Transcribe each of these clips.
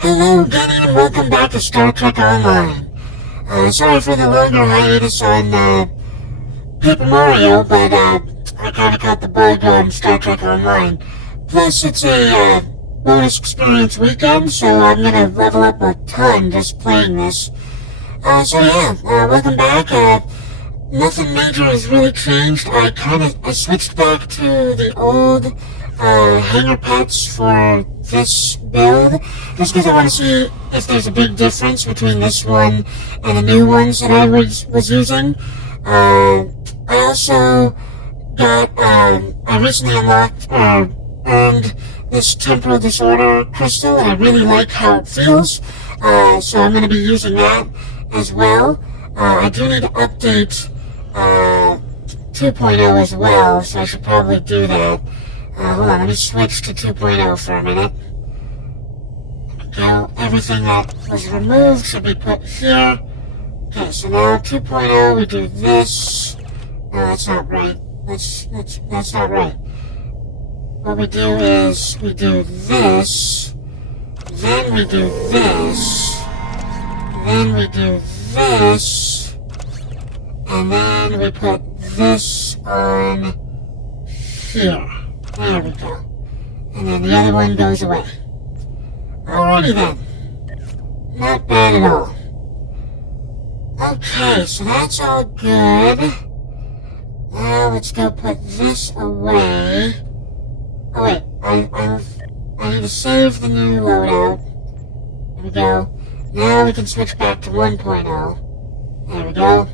Hello again and welcome back to Star Trek Online. Sorry for the longer hiatus on Paper Mario, but I kind of caught the bug on Star Trek Online. Plus, it's a bonus experience weekend, so I'm going to level up a ton just playing this. Welcome back. Nothing major has really changed. I switched back to the old hanger pets for this build, just because I want to see if there's a big difference between this one and the new ones that I was using. I also got, I recently unlocked, earned this temporal disorder crystal, and I really like how it feels, so I'm going to be using that as well. I do need to update 2.0 as well, so I should probably do that. Hold on, let me switch to 2.0 for a minute. There we go. Everything that was removed should be put here. Okay, so now 2.0, we do this. No, that's not right. That's not right. What we do is we do this, then we do this, then we do this, and then we put this on here. There we go. And then the other one goes away. Alrighty then. Not bad at all. Okay, so that's all good. Now let's go put this away. Oh wait, I need to save the new loadout. There we go. Now we can switch back to 1.0. There we go.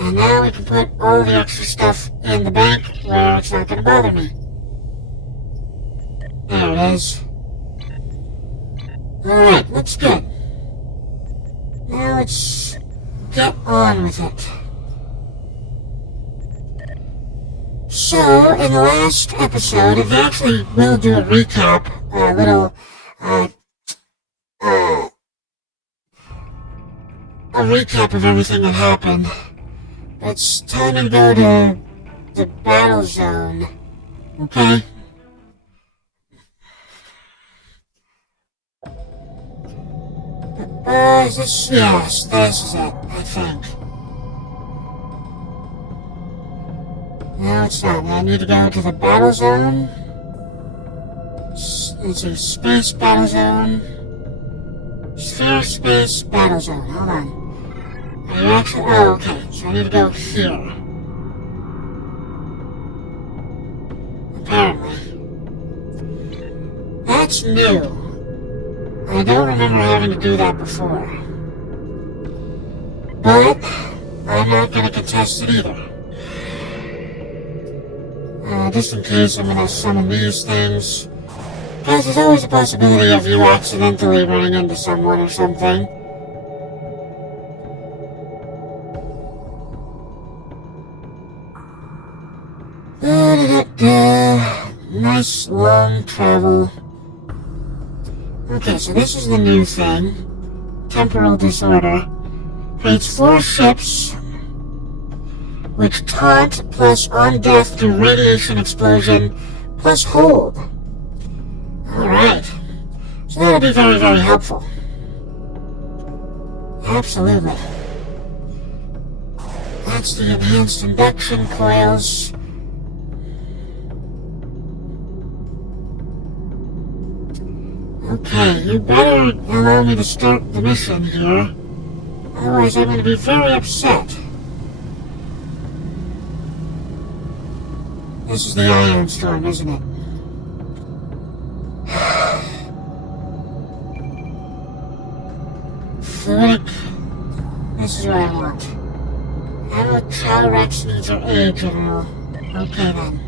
And now we can put all the extra stuff in the bank where it's not going to bother me. There it is. Alright, looks good. Now let's get on with it. So, in the last episode, I actually will do a recap, a recap of everything that happened. It's time to go to the battle zone. Okay. Is this? Yes, this is it, I think. No, it's not. I need to go to the battle zone. It's a space battle zone. Sphere space battle zone. Hold on. Are you actually? Oh, okay. So I need to go here. Apparently. That's new. I don't remember having to do that before. But I'm not going to contest it either. Just in case I'm going to summon these things. Because there's always a possibility of you accidentally running into someone or something. Nice long travel. Okay, so this is the new thing. Temporal disorder. Creates 4 ships, which taunt plus on death through radiation explosion plus hold. Alright. So that'll be very, very helpful. Absolutely. That's the enhanced induction coils. Okay, you better allow me to start the mission here. Otherwise I'm going to be very upset. This is the Iron Storm, isn't it? Fluidic. This is what I want. Ammo Chow Rex needs your aid, General. Okay then.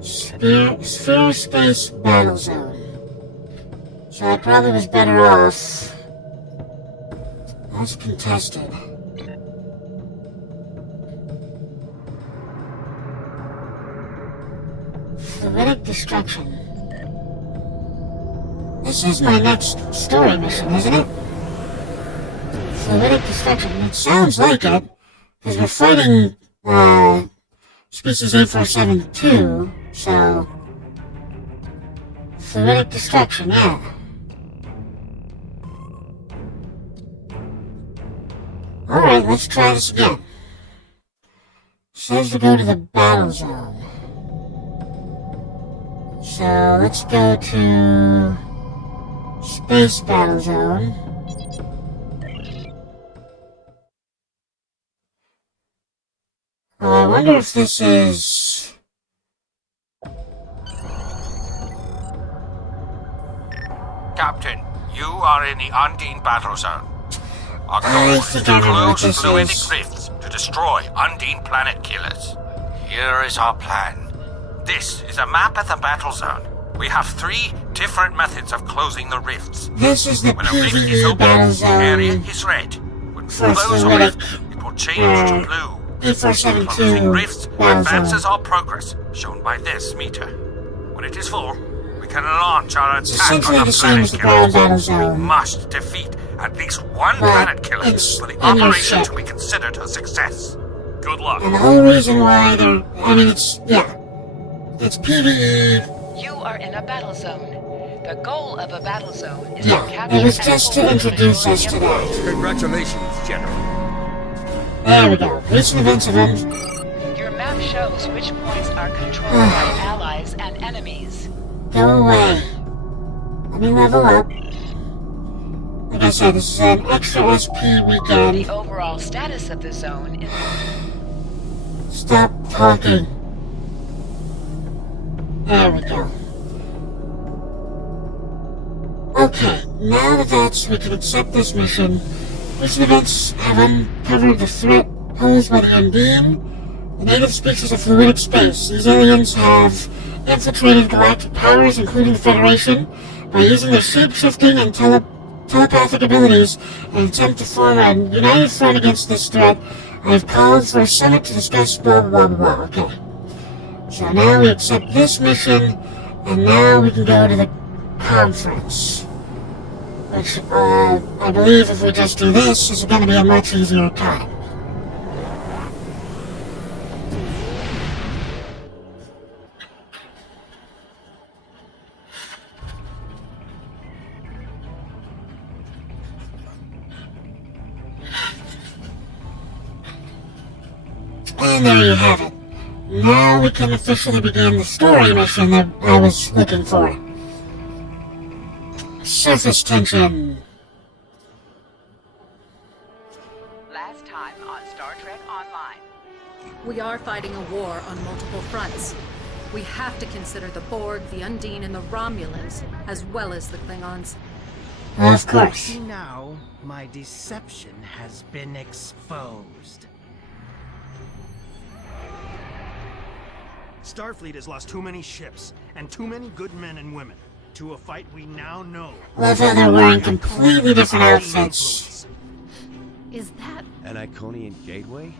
Sphere Space Battle Zone. So I probably was better off as contested. Fluidic Destruction. This is my next story mission, isn't it? Fluidic Destruction. It sounds like it, because we're fighting species 847-2, so Fluidic destruction, yeah. Alright, let's try this again. Says to go to the battle zone. So let's go to space battle zone. I wonder if this is... Captain, you are in the Undine battle zone. Our I goal is think to I know what close this fluidic is. rifts to destroy Undine planet killers. Here is our plan. This is a map of the battle zone. We have 3 different methods of closing the rifts. This is the When a rift is PvE open, battle the area zone is red. When we for close a fluidic, rift, it will change to blue. Closing EP31 rifts battle advances zone. our progress, shown by this meter. When it is full, we can launch our It's attack on essentially the the same planet as the ground killers. battle We zone. must defeat at least one But planet killer it's for the in your operation ship. to be considered a success. Good luck. And the whole reason why they're... I mean, it's... yeah. It's PvE. You are in a battle zone. The goal of a battle zone is Yeah, to capture it was and just to hold introduce the us to majority that. Congratulations, General. There we go. Recent events of them. of- Your map shows which points are controlled by allies and enemies. Go away. Let me level up. Like I said, this is an extra SP weekend. The overall status of the zone is Stop talking. There we go. Okay, now that that's, we can accept this mission. Recent events have uncovered the threat posed by the Undine, the native species of fluidic space. These aliens have infiltrated galactic powers, including the Federation, by using their shape-shifting and telepathic abilities in an attempt to form a united front against this threat. I have called for a summit to discuss blah blah blah blah blah. Okay. So now we accept this mission, and now we can go to the conference. Which, I believe if we just do this, is going to be a much easier time. And there you have it. Now we can officially begin the story mission that I was looking for. Surface tension. last time on Star Trek Online. We are fighting a war on multiple fronts. We have to consider the Borg, the Undine, and the Romulans, as well as the Klingons. Of course. See now, my deception has been exposed. Starfleet has lost too many ships and too many good men and women to a fight we now know. Love how they're wearing completely different outfits. Is that... An Iconian gateway?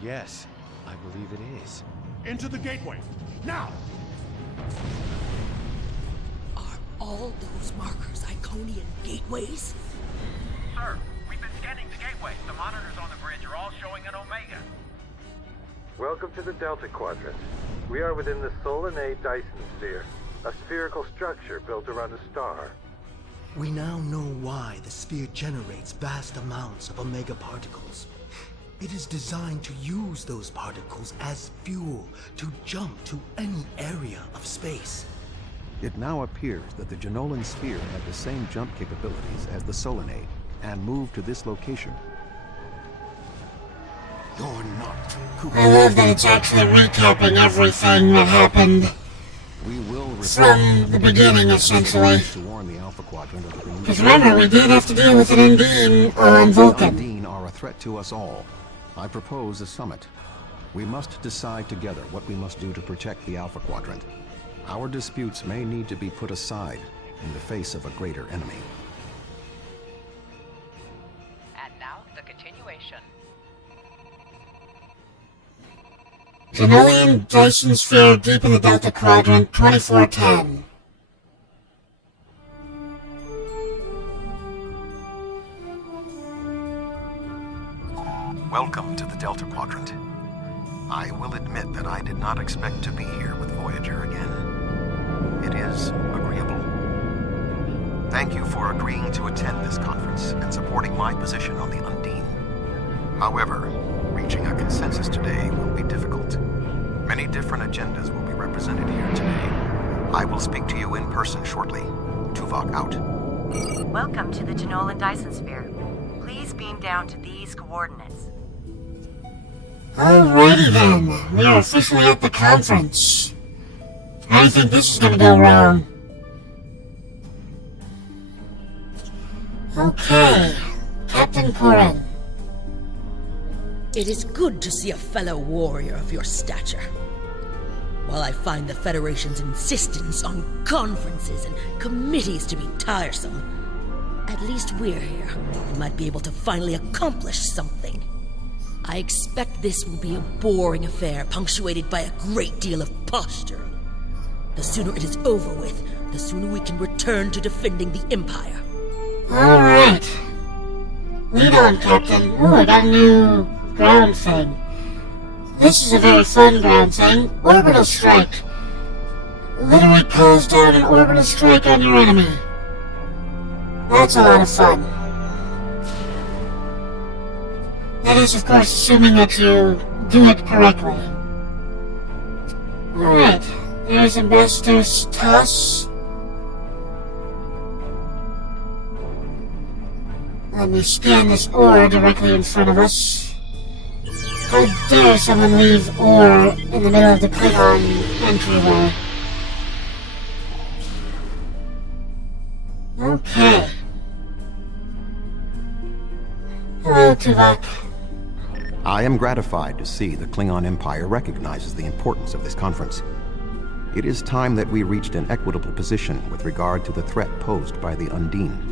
Yes, I believe it is. Into the gateway, now! Are all those markers Iconian gateways? Sir, we've been scanning the gateway. The monitors on the bridge are all showing an Omega. Welcome to the Delta Quadrant. We are within the Solanae Dyson Sphere, a spherical structure built around a star. We now know why the sphere generates vast amounts of Omega particles. It is designed to use those particles as fuel to jump to any area of space. It now appears that the Jenolan sphere had the same jump capabilities as the Solanae, and moved to this location. You're not. I love that it's actually recapping everything that happened We will from the beginning, essentially. to warn the Alpha Quadrant of the renewed. Because remember, we did have to deal with an Undine on The Vulcan. Undine are a threat to us all. I propose a summit. We must decide together what we must do to protect the Alpha Quadrant. Our disputes may need to be put aside in the face of a greater enemy. And now, the continuation. Jenolan Dyson Sphere deep in the Delta Quadrant, 2410. Welcome to the Delta Quadrant. I will admit that I did not expect to be here with Voyager again. It is agreeable thank you for agreeing to attend this conference and supporting my position on the Undine. However, reaching a consensus today will be difficult. Many different agendas will be represented here today. I will speak to you in person shortly. Tuvok out. Welcome to the DigitLninja Dyson Sphere. Please beam down to these coordinates. Alrighty then, we are officially at the conference. How do you think this is gonna go wrong? Okay, Captain Corin. It is good to see a fellow warrior of your stature. While I find the Federation's insistence on conferences and committees to be tiresome, at least we're here and might be able to finally accomplish something. I expect this will be a boring affair punctuated by a great deal of posturing. The sooner it is over with, the sooner we can return to defending the Empire. Alright. Lead on, Captain. Ooh, I got a new ground thing. This is a very fun ground thing. Orbital Strike. Literally calls down an orbital strike on your enemy. That's a lot of fun. That is, of course, assuming that you do it correctly. Alright, there's Ambassador Toss. Let me scan this ore directly in front of us. How dare someone leave ore in the middle of the Klingon entryway? Okay. Hello, Tuvok. I am gratified to see the Klingon Empire recognizes the importance of this conference. It is time that we reached an equitable position with regard to the threat posed by the Undine.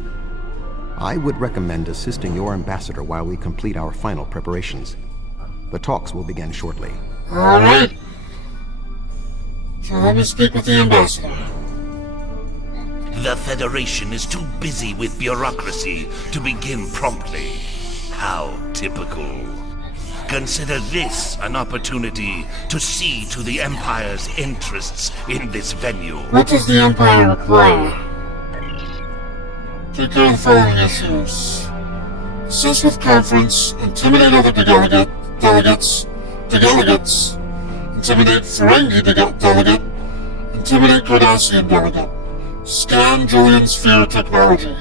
I would recommend assisting your ambassador while we complete our final preparations. The talks will begin shortly. Alright. So let me speak with the ambassador. The Federation is too busy with bureaucracy to begin promptly. How typical. Consider this an opportunity to see to the Empire's interests in this venue. What does the Empire require? Take care of the following issues. Assist with conference, intimidate other delegates, intimidate Ferengi delegate, intimidate Cardassian delegate, scan Julian Sphere technology.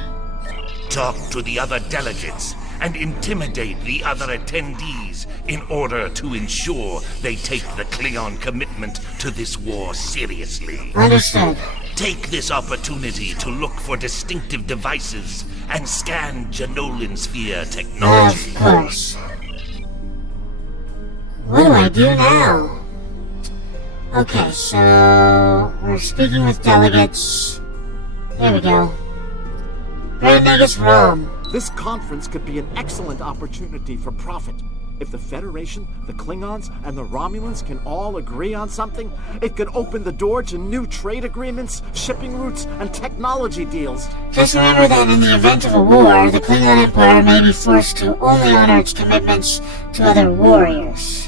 Talk to the other delegates and intimidate the other attendees in order to ensure they take the Klingon commitment to this war seriously. Understood. Take this opportunity to look for distinctive devices and scan Julian Sphere technology. Of course. What do I do now? Okay, so we're speaking with delegates. There we go. Grand Negus Rom. This conference could be an excellent opportunity for profit. If the Federation, the Klingons, and the Romulans can all agree on something, it could open the door to new trade agreements, shipping routes, and technology deals. Just remember that in the event of a war, the Klingon Empire may be forced to only honor its commitments to other warriors.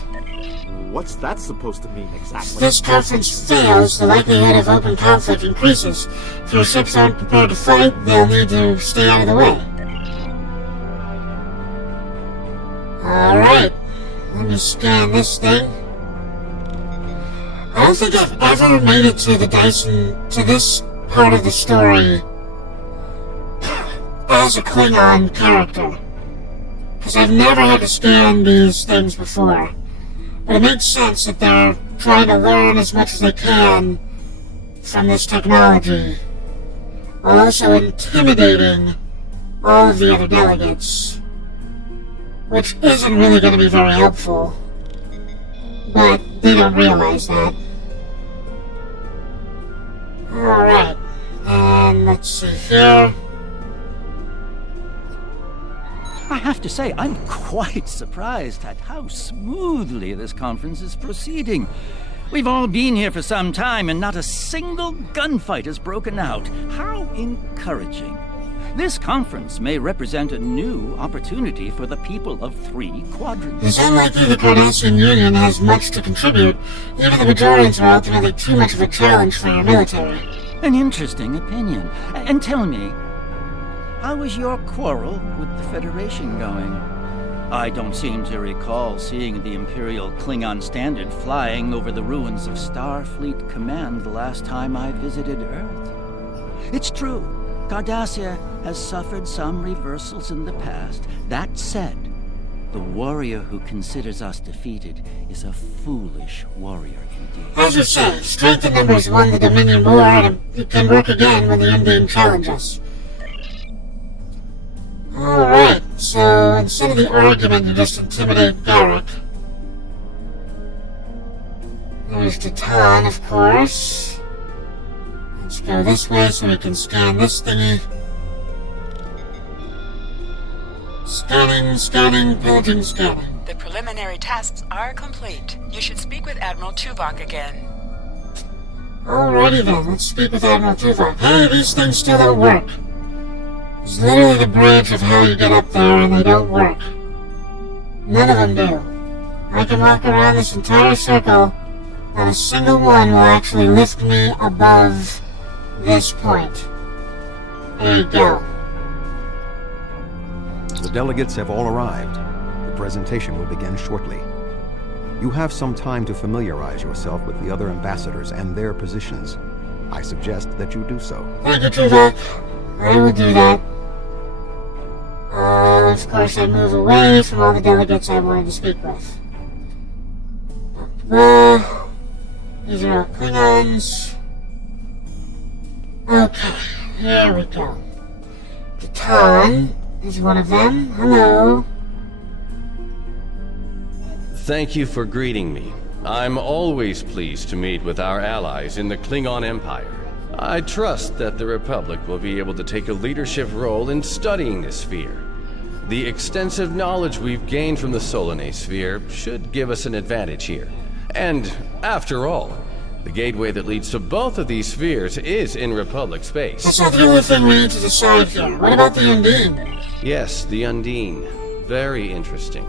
What's that supposed to mean exactly? If this conference fails, the likelihood of open conflict increases. If your ships aren't prepared to fight, they'll need to stay out of the way. Alright, let me scan this thing. I don't think I've ever made it to the Dyson, to this part of the story as a Klingon character. Because I've never had to scan these things before. But it makes sense that they're trying to learn as much as they can from this technology, while also intimidating all of the other delegates. Which isn't really going to be very helpful. But they don't realize that. Alright. And let's see here. I have to say, I'm quite surprised at how smoothly this conference is proceeding. We've all been here for some time and not a single gunfight has broken out. How encouraging. This conference may represent a new opportunity for the people of 3 quadrants. It's unlikely the Cardassian Union has much to contribute. Even the Bajorans are ultimately too much of a challenge for your military. An interesting opinion. And tell me, how was your quarrel with the Federation going? I don't seem to recall seeing the Imperial Klingon standard flying over the ruins of Starfleet Command the last time I visited Earth. It's true, Cardassia has suffered some reversals in the past. That said, the warrior who considers us defeated is a foolish warrior indeed. As you say, strength in numbers won the Dominion War, and it can work again when the Undine challenge us. Alright, so instead of the argument, you just intimidate Garrick. There's Titan, of course. Let's go this way so we can scan this thingy. Scanning, pillaging, scanning. The preliminary tasks are complete. You should speak with Admiral Tuvok again. Alrighty then, let's speak with Admiral Tuvok. Hey, these things still don't work. It's literally the branch of how you get up there, and they don't work. None of them do. I can walk around this entire circle, not a single one will actually lift me above this point. There you go. The delegates have all arrived. The presentation will begin shortly. You have some time to familiarize yourself with the other ambassadors and their positions. I suggest that you do so. Thank you, Tuvok. I will do that. Of course, I move away from all the delegates I wanted to speak with. These are all Klingons. Okay, here we go. Titan is one of them. Hello. Thank you for greeting me. I'm always pleased to meet with our allies in the Klingon Empire. I trust that the Republic will be able to take a leadership role in studying this sphere. The extensive knowledge we've gained from the Solanae sphere should give us an advantage here. And, after all, the gateway that leads to both of these spheres is in Republic space. That's not the only thing we need to decide here. What about the Undine? Yes, the Undine. Very interesting.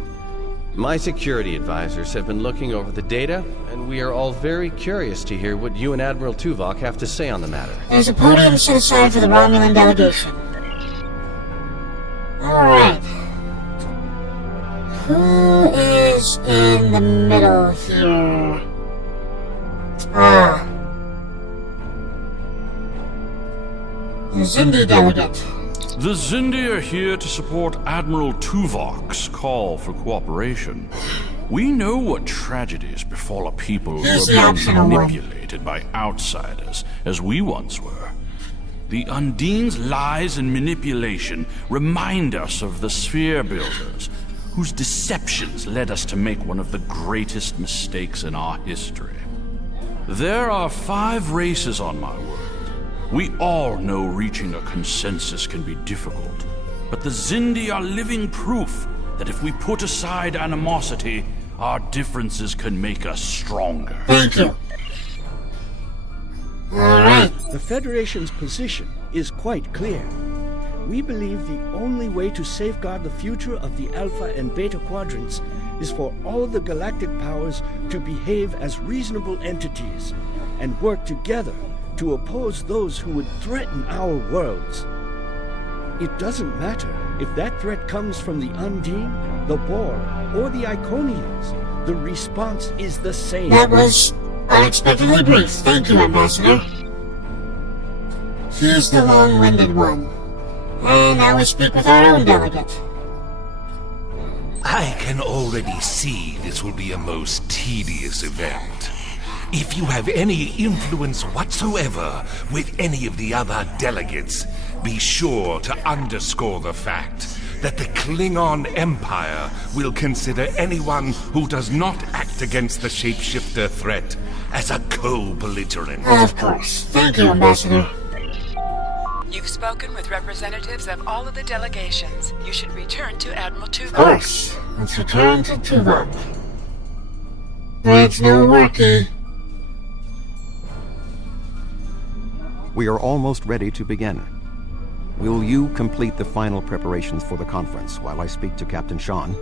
My security advisors have been looking over the data, and we are all very curious to hear what you and Admiral Tuvok have to say on the matter. There's a podium set aside for the Romulan delegation. Alright. Who is in the middle here? The Xindi delegate. The Xindi are here to support Admiral Tuvok's call for cooperation. We know what tragedies befall a people who are being manipulated by outsiders, as we once were. The Undine's lies and manipulation remind us of the Sphere Builders, whose deceptions led us to make one of the greatest mistakes in our history. There are 5 races on my world. We all know reaching a consensus can be difficult, but the Xindi are living proof that if we put aside animosity, our differences can make us stronger. Thank you. Alright. The Federation's position is quite clear. We believe the only way to safeguard the future of the Alpha and Beta quadrants is for all the galactic powers to behave as reasonable entities and work together to oppose those who would threaten our worlds. It doesn't matter if that threat comes from the Undine, the Borg, or the Iconians. The response is the same. That was unexpectedly brief. Thank you, Ambassador. He's the long-winded one. And now we speak with our own delegate. I can already see this will be a most tedious event. If you have any influence whatsoever with any of the other delegates, be sure to underscore the fact that the Klingon Empire will consider anyone who does not act against the shapeshifter threat as a co-belligerent. Of course. Thank you, Ambassador. You've spoken with representatives of all of the delegations. You should return to Admiral Tuvok. Of course. Let's return to Tuvok. There's no worky. We are almost ready to begin. Will you complete the final preparations for the conference while I speak to Captain Sean?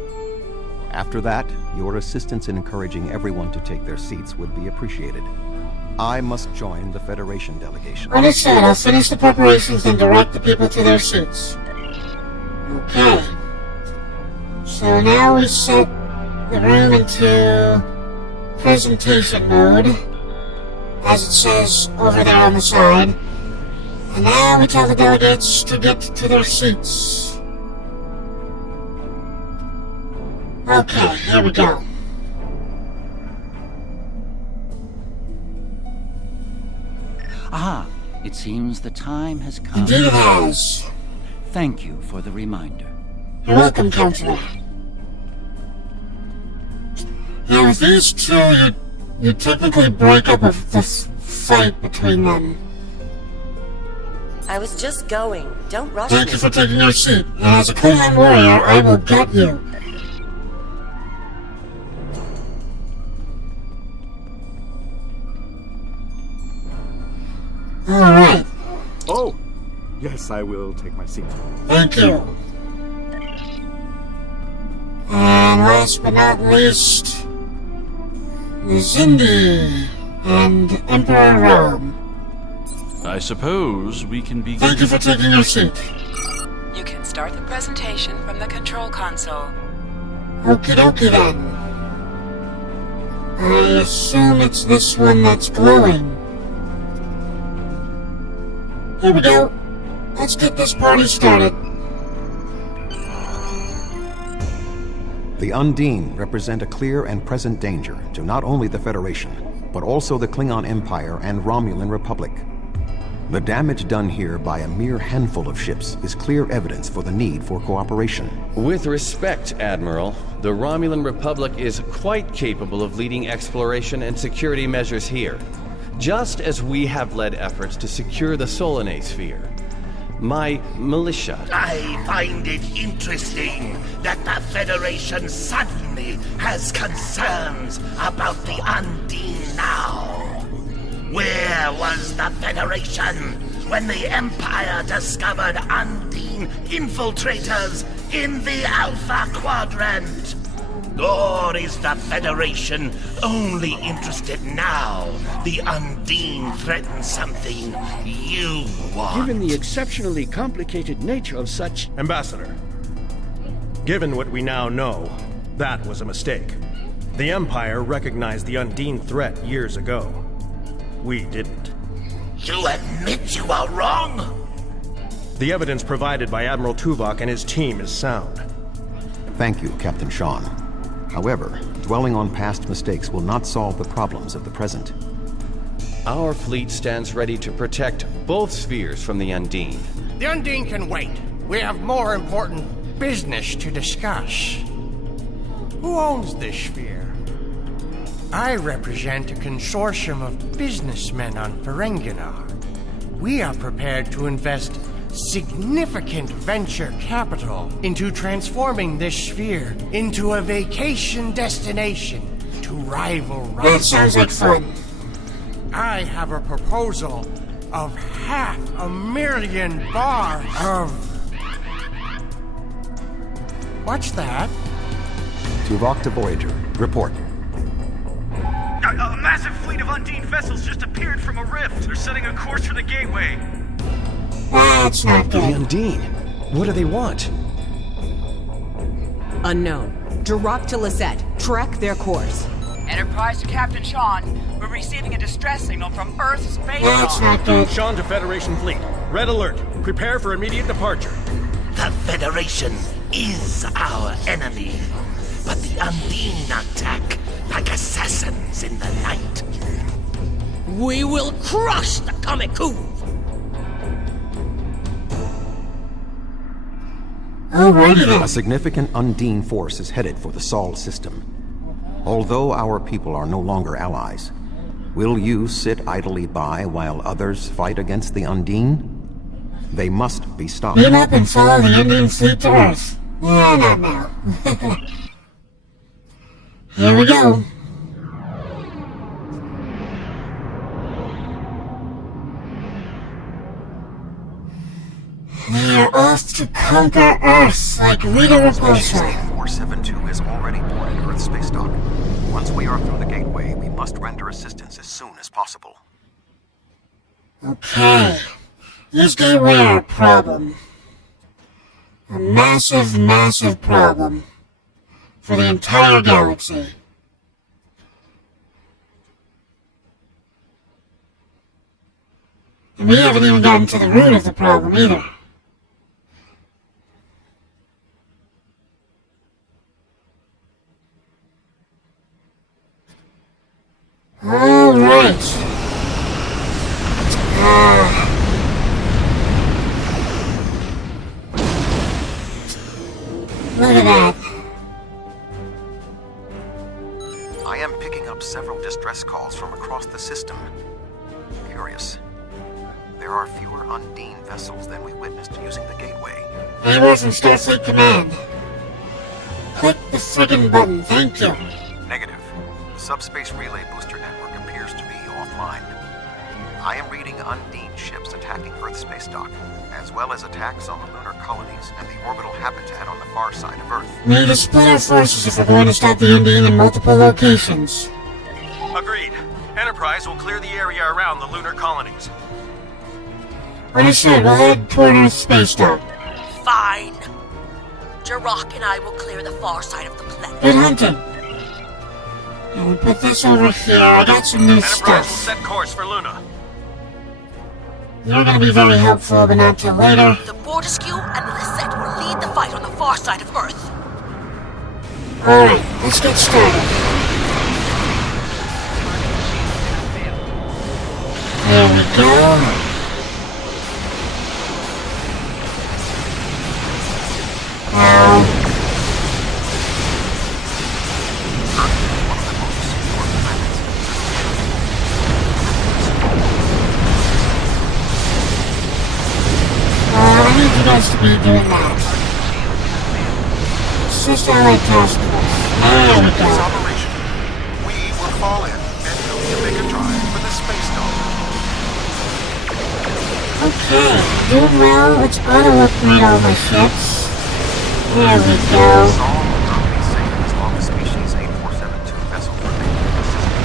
After that, your assistance in encouraging everyone to take their seats would be appreciated. I must join the Federation delegation. Understood. I'll finish the preparations and direct the people to their seats. Okay. So now we set the room into presentation mode, as it says over there on the side. And now we tell the delegates to get to their seats. Okay, here we go. Ah, it seems the time has come. Indeed it has. Thank you for the reminder. You're welcome, Counselor. Now, with these two, you typically break up the fight between them. I was just going. Don't rush Thank me. you for taking your seat, and as a Klingon warrior, I will gut you. Alright. Oh, yes, I will take my seat. Thank you. And last but not least, Zindi and Emperor Rom. I suppose we can begin. Thank you for taking your seat. You can start the presentation from the control console. Okie dokie then. I assume it's this one that's glowing. Here we go. Let's get this party started. The Undine represent a clear and present danger to not only the Federation, but also the Klingon Empire and Romulan Republic. The damage done here by a mere handful of ships is clear evidence for the need for cooperation. With respect, Admiral, the Romulan Republic is quite capable of leading exploration and security measures here, just as we have led efforts to secure the Solanae sphere. My militia... I find it interesting that the Federation suddenly has concerns about the Undine now. Where was the Federation when the Empire discovered Undine infiltrators in the Alpha Quadrant? Or is the Federation only interested now the Undine threatens something you want? Given the exceptionally complicated nature of such... Ambassador, given what we now know, that was a mistake. The Empire recognized the Undine threat years ago. We didn't. You admit you are wrong? The evidence provided by Admiral Tuvok and his team is sound. Thank you, Captain Sean. However, dwelling on past mistakes will not solve the problems of the present. Our fleet stands ready to protect both spheres from the Undine. The Undine can wait. We have more important business to discuss. Who owns this sphere? I represent a consortium of businessmen on Ferenginar. We are prepared to invest significant venture capital into transforming this sphere into a vacation destination to rival That sounds like fun. I have a proposal of 500,000 bars of... What's that? Tuvok to Voyager. Report. A massive fleet of Undine vessels just appeared from a rift. They're setting a course for the gateway. That's not good. The Undine. What do they want? Unknown. Direct to Lisette. Track their course. Enterprise to Captain Sean. We're receiving a distress signal from Earth's space. That's not good. Sean to Federation Fleet. Red alert. Prepare for immediate departure. The Federation is our enemy, but the Undine attack like assassins in the night. We will crush the Kamiku! Alrighty then. A significant Undine force is headed for the Sol system. Although our people are no longer allies, will you sit idly by while others fight against the Undine? They must be stopped. Beam up and follow the Undine fleet to Earth. Yeah, not now. Here we go. We are off to conquer Earth like Rita Repulsor. 472 is already boarded Earth space dock. Once we are through the gateway, we must render assistance as soon as possible. Okay. These gateway are a problem. a massive, massive problem for the entire galaxy. And we haven't even gotten to the root of the problem either. Alright. Look at that. I am picking up several distress calls from across the system. Curious. There are fewer Undine vessels than we witnessed using the gateway. Anyone from Starfleet Command? Click the friggin' button, thank you. Negative. The subspace relay booster network appears to be offline. I am reading Undine ships attacking Earth space dock, as well as attacks on the lunar colonies and the orbital habitat on the far side of Earth. We need to split our forces if we're going to stop the Undine in multiple locations. Agreed. Enterprise will clear the area around the lunar colonies. Understood, we'll head toward Earth space dock. Fine. Jirok and I will clear the far side of the planet. Good hunting. And we'll put this over here. I got some new Enterprise will stuff. set course for Luna. You're gonna be very helpful, but not till later. The Fortescue and the Lisette will lead the fight on the far side of Earth. Alright, let's get started. There we go. Ow. I need you guys to be doing that. It's just Allied Task Force. There we go. We will fall in and help you make a drive for the space dock. Okay, doing well. Let's auto-upgrade all my ships. There we go. As long as species 8472 vessels remain in the system.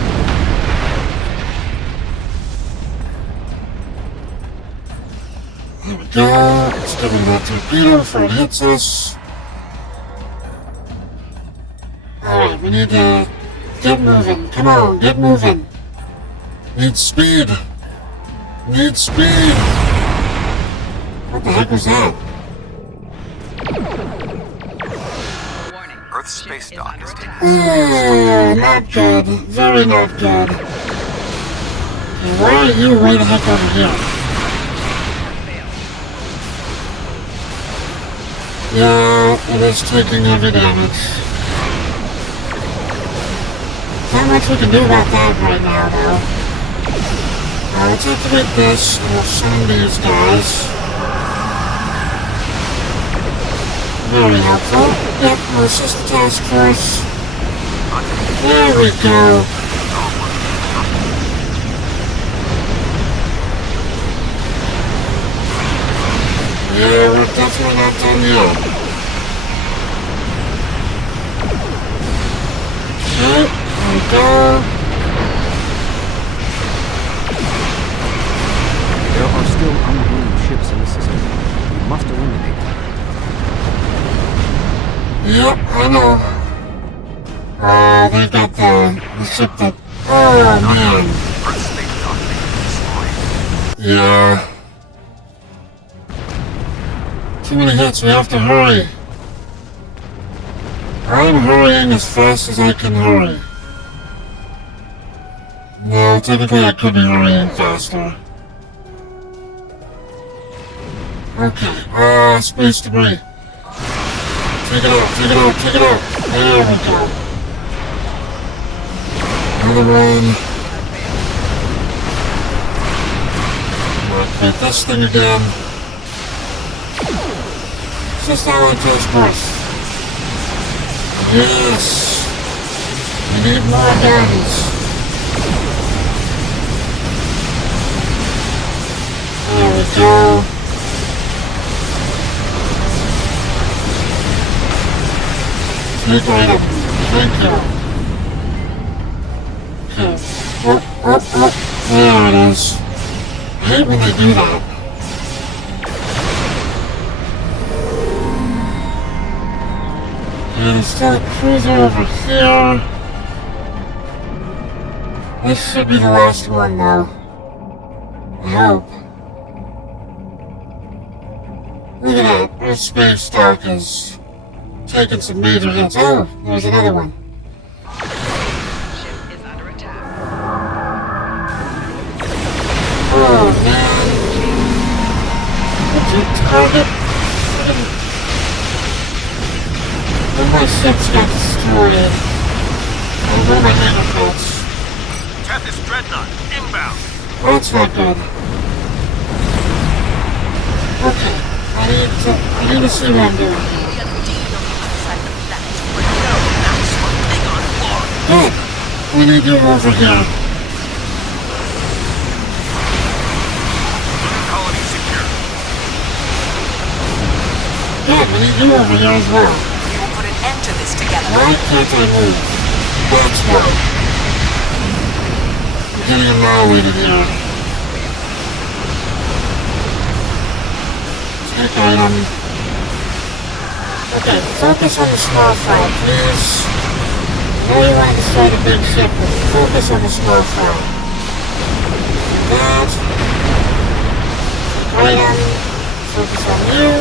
There we go. Let's give him that torpedo before it hits us. Alright, we need to get moving. Come on, get moving. Need speed. Need speed. What the heck was that? Earth space dock is taking Not good. Very not good. Okay, why are you way the heck over here? Yeah, it is taking heavy damage. Not much we can do about that right now, though. Let's activate this, and we'll send these guys. Very helpful. Yep, we'll assist the task force. There we go. Yeah, we're definitely not done yet. Okay, there we go. There are still Undine ships in the system. We must eliminate them. Yep, I know. They've got the ship that... Oh, man. Yeah. Too many hits, we have to hurry. I'm hurrying as fast as I can hurry. No, technically I could be hurrying faster. Okay, space debris. Take it out, take it out, take it out. There we go. Another one. Activate this thing again. It's just Allied Task Force. Yes. We need more guns. There we go. Take item. Thank you. Okay. Oh. There it is. I hate when they do that. there's still a cruiser over here. This should be the last one, though. I hope. Look at that. Earth space dock is taking some major hits. Oh, there's another one. Ship is under attack. Oh, man. Did you target? When my ships got destroyed. Oh, where are my hangar crates? Tethys Dreadnought, inbound. That's not good. Okay, I need to see what I'm doing. Good. We need you over here. Colony secure. Good, we need you over here as well. We'll put an end to this together. Why can't I move? That's why. I'm getting annihilated here. Take item. Okay, focus on the small fry, please. I know you want to destroy the big ship, but focus on the small fry. That. Take item. Focus on you.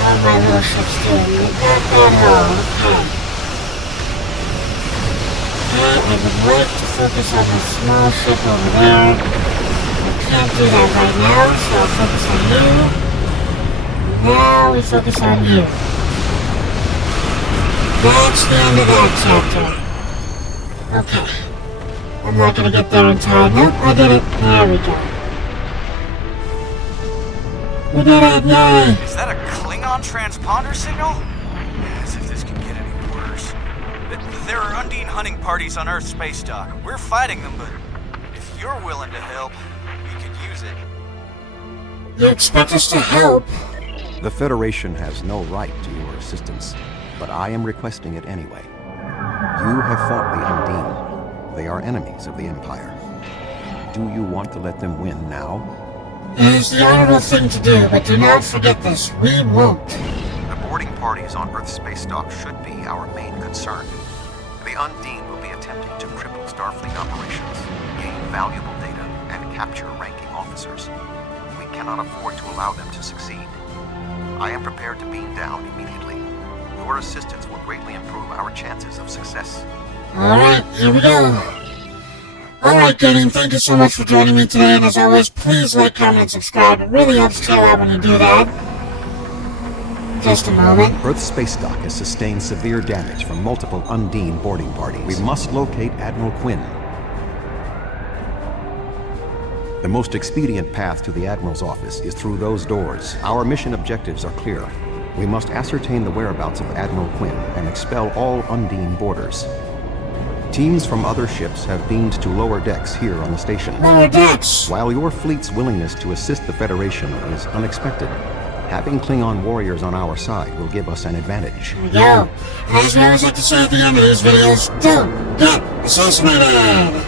How are my little ships doing? Not bad at all. Okay. Okay, I would like to focus on the small ship over there. I can't do that right now, so I'll focus on you. Now we focus on you. That's the end of that chapter. Okay. I'm not gonna get there in time. Nope, I did it. There we go. We did it, yay! Is that a Klingon transponder signal? As if this could get any worse. There are Undine hunting parties on Earth space dock. We're fighting them, but if you're willing to help, we could use it. You expect us to help? The Federation has no right to your assistance, but I am requesting it anyway. You have fought the Undine. They are enemies of the Empire. Do you want to let them win now? It is the honorable thing to do, but do not forget this. We won't. The boarding parties on Earth space dock should be our main concern. The Undine will be attempting to cripple Starfleet operations, gain valuable data, and capture ranking officers. We cannot afford to allow them to succeed. I am prepared to beam down immediately. Your assistance will greatly improve our chances of success. Alright, here we go. Alright, Gideon, thank you so much for joining me today, and as always, please like, comment, and subscribe. It really helps Tail out when you do that. Just a moment. Earth's space dock has sustained severe damage from multiple Undine boarding parties. We must locate Admiral Quinn. The most expedient path to the Admiral's office is through those doors. Our mission objectives are clear. We must ascertain the whereabouts of Admiral Quinn and expel all Undine boarders. Teams from other ships have beamed to lower decks here on the station. Lower decks! While your fleet's willingness to assist the Federation is unexpected, having Klingon warriors on our side will give us an advantage. Here we go. And as we always like to say at the end of these videos, don't get assassinated!